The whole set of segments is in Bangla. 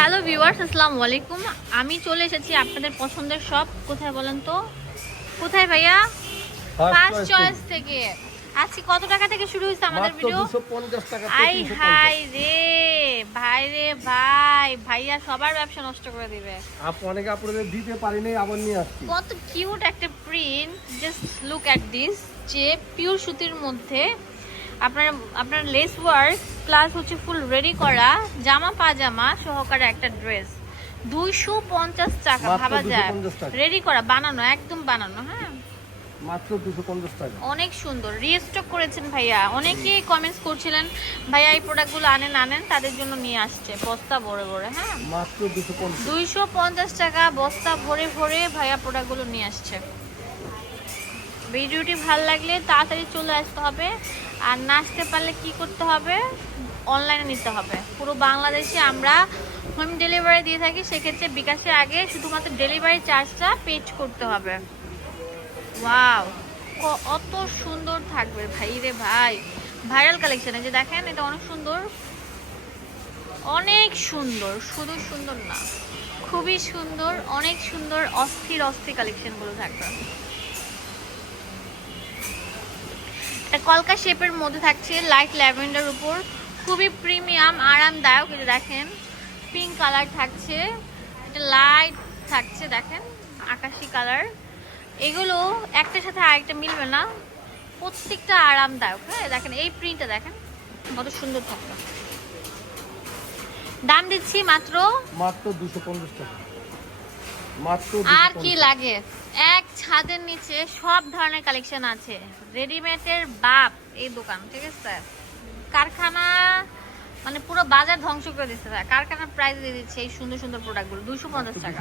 হ্যালো ভিউয়ার্স আসসালামু আলাইকুম। আমি চলে এসেছি আপনাদের পছন্দের সব কোথায় বলেন তো? কোথায় ভাইয়া? ফার্স্ট চয়েস থেকে। আজকে কত টাকা থেকে শুরু হয়েছে আমাদের ভিডিও 250 টাকা আই হাই রে ভাই রে ভাই। ভাইয়া সবার ব্যবসা নষ্ট করে দিবে। আপু অনেকে আপনাদের দিতে পারিনি আবার নিয়ে আসছি। কত কিউট একটা print just look at this যে পিওর সুতির মধ্যে আপনার আপনার লেস ওয়ার্ক প্লাস হচ্ছে ফুল রেডি করা জামা পাজামা সহকারে একটা ড্রেস দুইশো পঞ্চাশ টাকা ভাবা যায়। রেডি করা বানানো একদম বানানো হ্যাঁ। মাত্র 250 টাকা। অনেক সুন্দর। রিস্টক করেছেন ভাইয়া। অনেকেই কমেন্টস করছিলেন ভাইয়া এই প্রোডাক্টগুলো আনেন আনেন তাদের জন্য নিয়ে আসছে। বস্তা ভরে ভরে হ্যাঁ। মাত্র 250 দুইশো পঞ্চাশ টাকা বস্তা ভরে ভরে ভাইয়া প্রোডাক্টগুলো নিয়ে আসছে। ভিডিওটি ভালো লাগলে তাড়াতাড়ি চলে আসতে হবে। আর না আসতে পারলে কি করতে হবে? অনলাইনে নিতে হবে। পুরো বাংলাদেশে আমরা হোম ডেলিভারি দিয়ে থাকি, সেক্ষেত্রে বিকাশের আগে শুধুমাত্র ডেলিভারি চার্জটা পেড করতে হবে। ওয়াও অত সুন্দর থাকবে ভাই রে ভাই। ভাইরাল কালেকশন যে দেখেন, এটা অনেক সুন্দর। অনেক সুন্দর, শুধু সুন্দর না, খুবই সুন্দর, অনেক সুন্দর, অস্থির অস্থির কালেকশনগুলো থাকবে। কলকা শেপের মধ্যে থাকছে লাইট ল্যাভেন্ডার উপর। খুবই প্রিমিয়াম আরামদায়ক এটা দেখেন পিঙ্ক কালার থাকছে এটা লাইট থাকছে দেখেন আকাশি কালার এগুলো একটার সাথে আরেকটা মিলবে না প্রত্যেকটা আরামদায়ক হ্যাঁ দেখেন এই প্রিন্টটা দেখেন কত সুন্দর থাকবে দাম দিচ্ছি মাত্র মাত্র 250 টাকা। মাত্র আর কি লাগে? এক ছাদের নিচে সব ধরনের কালেকশন আছে। রেডিমেডের বাপ এই দোকান ঠিক আছে? কারখানা মানে পুরো বাজার ধ্বংস করে দিচ্ছে ভাই কারখানার প্রাইস দিয়ে দিচ্ছে এই সুন্দর সুন্দর প্রোডাক্টগুলো দুশো পঞ্চাশ টাকা।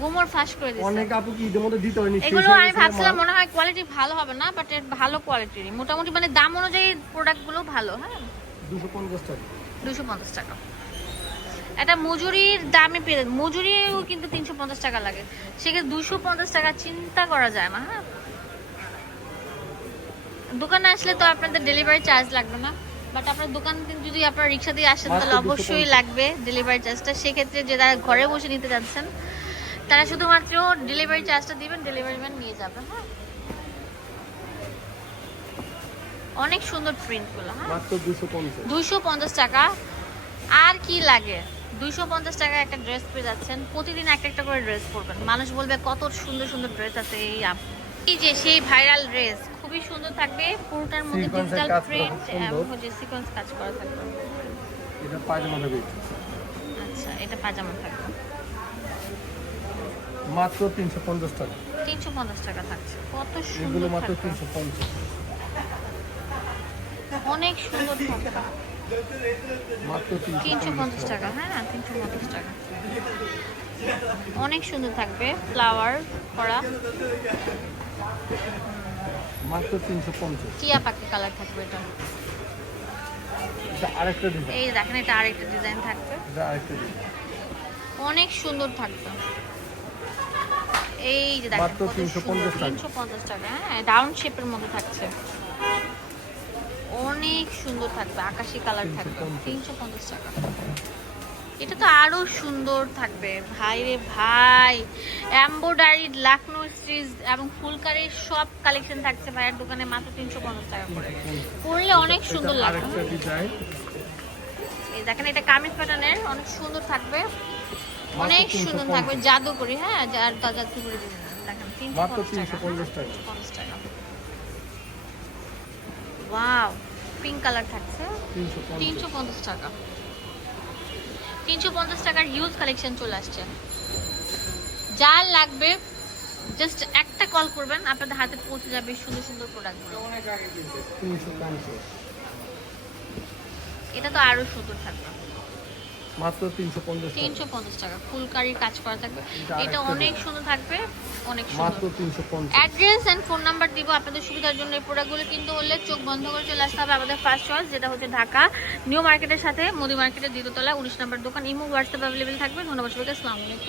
গোমর ফাঁস করে দিচ্ছে অনেক আপু কি ইদের মধ্যে দিতে হয়নি? এগুলো আমি ভাবছিলাম মনে হয় কোয়ালিটি ভালো হবে না বাট এর ভালো কোয়ালিটির মোটামুটি মানে দাম অনুযায়ী প্রোডাক্টগুলো ভালো হ্যাঁ? 250 টাকা। দুশো পঞ্চাশ টাকা। একটা মজুরির দামে পেয়ে মজুরিও কিন্তু তিনশো পঞ্চাশ টাকা লাগে। সেক্ষেত্রে দুশো পঞ্চাশ টাকা চিন্তা করা যায় না হ্যাঁ? দোকানে আসলে তো আপনাদের ডেলিভারি চার্জ লাগবে না। বাট আপনার দোকান যদি আপনার রিক্সা দিয়ে আসেন তাহলে অবশ্যই লাগবে ডেলিভারি চার্জটা সেক্ষেত্রে যে তারা ঘরে বসে নিতে যাচ্ছেন তারা শুধুমাত্র ডেলিভারি চার্জটা দিবেন ডেলিভারি ম্যান নিয়ে যাবে হ্যাঁ? অনেক সুন্দর প্রিন্টগুলো হ্যাঁ? মাত্র 250 দুইশো পঞ্চাশ টাকা। আর কি লাগে? দুইশো পঞ্চাশ টাকা একটা ড্রেস পেয়ে যাচ্ছেন। প্রতিদিন একটা একটা করে ড্রেস পরবেন। মানুষ বলবে কত সুন্দর সুন্দর ড্রেস আছে এই আপ এই যে সেই ভাইরাল ড্রেস খুবই সুন্দর থাকবে। পুরোটার মধ্যে ডিজিটাল প্রিন্ট এবং হচ্ছে সিকোয়েন্স কাজ করা থাকবে। এটা পায়জামা দেবে আচ্ছা এটা পাজামা থাকবে। মাত্র 350 টাকা। তিনশো পঞ্চাশ টাকা থাকছে। কত এগুলো সুন্দর মাত্র থাকবে। 350 অনেক সুন্দর থাকবে। মাত্র তিনশো 350 পঞ্চাশ টাকা হ্যাঁ তিনশো পঞ্চাশ টাকা। অনেক সুন্দর থাকবে। ফ্লাওয়ার করা। মাত্র 350 টিয়া পাখি কালার থাকবে এটা? এটা আরেকটা ডিজাইন এই দেখেন এটা আরেকটা ডিজাইন থাকবে এটা আরেকটা ডিজাইন অনেক সুন্দর থাকবে এই যে দেখেন মাত্র 350 টাকা। তিনশো পঞ্চাশ টাকা হ্যাঁ ডাউন শেপের মধ্যে থাকছে। অনেক সুন্দর থাকবে আকাশি কালার থাকবে। 350 তিনশো পঞ্চাশ টাকা। এটা তো আরও সুন্দর থাকবে। ভাই রে ভাই এম্বোডারি লাখনৌ স্ট্রিজ এবং ফুলকারির সব কালেকশন থাকছে ভাইয়ের দোকানে মাত্র তিনশো পঞ্চাশ টাকা করে। পরলে অনেক সুন্দর লাগবে এই দেখেন এটা কামিজ প্যাটার্নের অনেক সুন্দর থাকবে। অনেক সুন্দর। থাকবে জাদুকরি হ্যাঁ যার তা জাদুকরি দিবেন দেখেন তিনশো পঞ্চাশ টাকা টাকা। পঞ্চাশ টাকা। ওয়াও পিঙ্ক কালার থাকছে। তিনশো পঞ্চাশ। টাকা। তিনশো পঞ্চাশ টাকার হিউজ কালেকশন চলে আসছে। যার লাগবে জাস্ট একটা কল করবেন আপনাদের হাতে পৌঁছে যাবে সুন্দর সুন্দর প্রোডাক্টগুলো 350 এটা তো আরও সুন্দর থাকবে। মাত্র 350 টাকা। তিনশো পঞ্চাশ টাকা ফুলকারির কাজ করা থাকবে। এটা অনেক সুন্দর থাকবে অনেক মাত্র 350 অ্যাড্রেস এন্ড ফোন নাম্বার দিব আপনাদের সুবিধার জন্য। এই প্রোডাক্টগুলো কিন্তু হলে চোখ বন্ধ করে চলে আসতে হবে আমাদের ফার্স্ট চয়েস যেটা হচ্ছে ঢাকা নিউ মার্কেটের সাথে মুদি মার্কেটের দ্বিতীয়তলা উনিশ নম্বর দোকান। ইমো হোয়াটসঅ্যাপ অ্যাভেলেবেল থাকবে। ধন্যবাদ সবাইকে আসসালামু আলাইকুম।